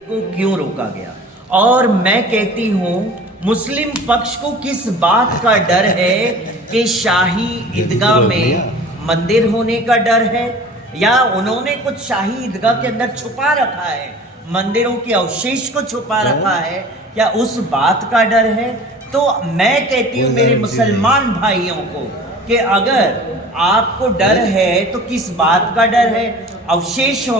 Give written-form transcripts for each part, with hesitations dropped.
को क्यों रोका गया। और मैं कहती हूं मुस्लिम पक्ष को किस बात का डर है कि शाही ईदगाह में मंदिर होने का डर है, या उन्होंने कुछ शाही ईदगाह के अंदर छुपा रखा है, मंदिरों के अवशेष को छुपा रखा है, क्या उस बात का डर है। तो मैं कहती हूं मेरे मुसलमान भाइयों को कि अगर आपको डर है तो किस बात का डर है। अवशेष हो,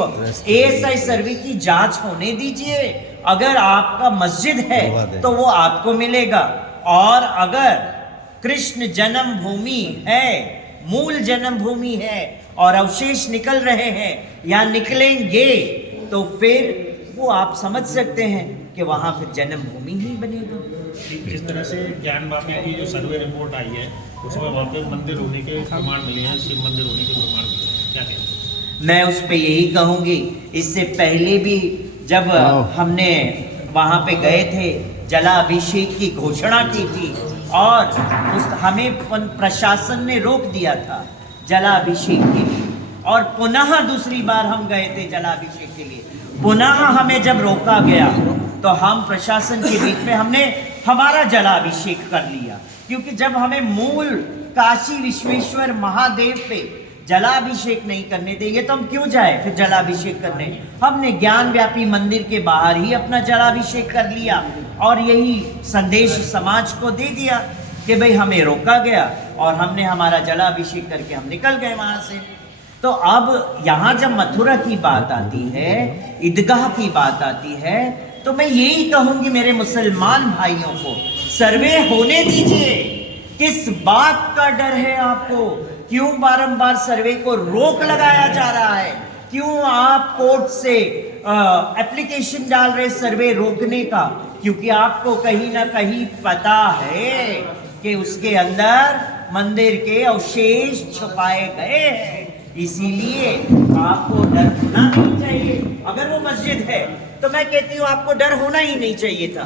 एएसआई सर्वे की जांच होने दीजिए। अगर आपका मस्जिद है तो वो आपको मिलेगा, और अगर कृष्ण जन्मभूमि है, मूल जन्मभूमि है, और अवशेष निकल रहे हैं या निकलेंगे, तो फिर वो आप समझ सकते हैं कि वहां फिर जन्मभूमि ही बनेगा। जिस तरह से ज्ञान वापी की जो सर्वे रिपोर्ट आई है उसमें वहाँ पे मंदिर होने के प्रमाण मिले हैं, शिव मंदिर होने के प्रमाण मिले हैं, क्या कहते हैं? मैं उस पे यही कहूँगी, इससे पहले भी जब हमने वहाँ पे गए थे जलाभिषेक की घोषणा की थी, और हमें प्रशासन ने रोक दिया था जलाभिषेक के लिए, और पुनः दूसरी बार हम गए थे जलाभिषेक के लिए, पुनः हमें जब रोका गया तो हम प्रशासन के बीच में हमने हमारा जलाभिषेक कर लिया, क्योंकि जब हमें मूल काशी विश्वेश्वर महादेव पे जलाभिषेक नहीं करने देंगे तो हम क्यों जाए फिर जलाभिषेक करने। हमने ज्ञान व्यापी मंदिर के बाहर ही अपना जलाभिषेक कर लिया, और यही संदेश समाज को दे दिया कि भाई हमें रोका गया और हमने हमारा जलाभिषेक करके हम निकल गए वहां से। तो अब यहाँ जब मथुरा की बात आती है, ईदगाह की बात आती है, तो मैं यही कहूंगी मेरे मुसलमान भाइयों को, सर्वे होने दीजिए। किस बात का डर है आपको? क्यों बारंबार सर्वे को रोक लगाया जा रहा है? क्यों आप कोर्ट से एप्लीकेशन डाल रहे सर्वे रोकने का? क्योंकि आपको कहीं ना कहीं पता है कि उसके अंदर मंदिर के अवशेष छुपाए गए हैं, इसीलिए आपको डर होना नहीं चाहिए। अगर वो मस्जिद है तो मैं कहती हूँ आपको डर होना ही नहीं चाहिए था,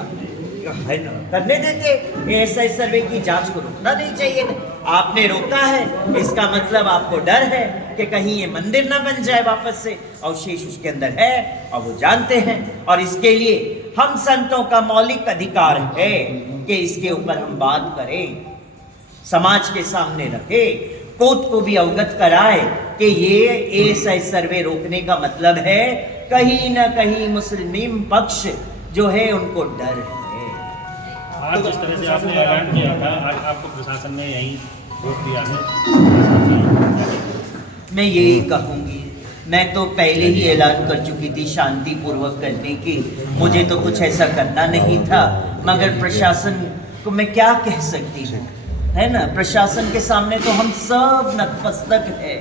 है ना, करने देते, एएसआई सर्वे की जांच को रोकना नहीं चाहिए था। आपने रोका है, इसका मतलब आपको डर है कि कहीं ये मंदिर ना बन जाए वापस से, अवशेष उसके अंदर है और वो जानते हैं, और इसके लिए हम संतों का मौलिक अधिकार है कि इसके ऊपर हम बात करें, समाज के सामने रखे, कोर्ट को भी अवगत कराए कि ये एएसआई सर्वे रोकने का मतलब है कहीं ना कहीं मुस्लिम पक्ष जो है उनको डर है। आज जिस तरह से आपने ऐलान किया था, आज आपको प्रशासन ने यही रोक दिया है। मैं यही कहूंगी, मैं तो पहले ही ऐलान कर चुकी थी शांतिपूर्वक करने की, मुझे तो कुछ ऐसा करना नहीं था, मगर प्रशासन को मैं क्या कह सकती हूँ, है ना। प्रशासन के सामने तो हम सब नतमस्तक है,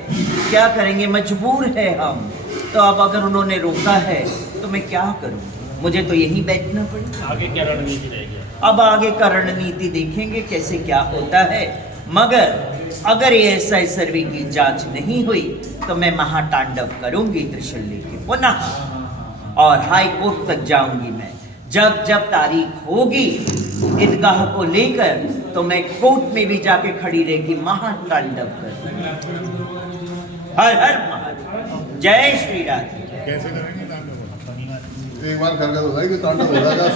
क्या करेंगे, मजबूर है हम। तो अब अगर उन्होंने रोका है तो मैं क्या करूं, मुझे तो यहीं बैठना पड़ेगा। आगे क्या रणनीति रहेगी? अब आगे का रणनीति देखेंगे कैसे क्या होता है, मगर अगर एएसआई सर्वे की जांच नहीं हुई तो मैं महातांडव करूंगी त्रिशूल लेके पुनः, और हाई कोर्ट तक जाऊंगी मैं। जब जब तारीख होगी ईदगाह को लेकर तो मैं कोर्ट में भी जाके खड़ी रहेगी, महातांडव कर। हर हर महादेव, जय श्री राधे। कैसे करेंगे तांडव? एक बार करके तो तांडव हो जाएगा।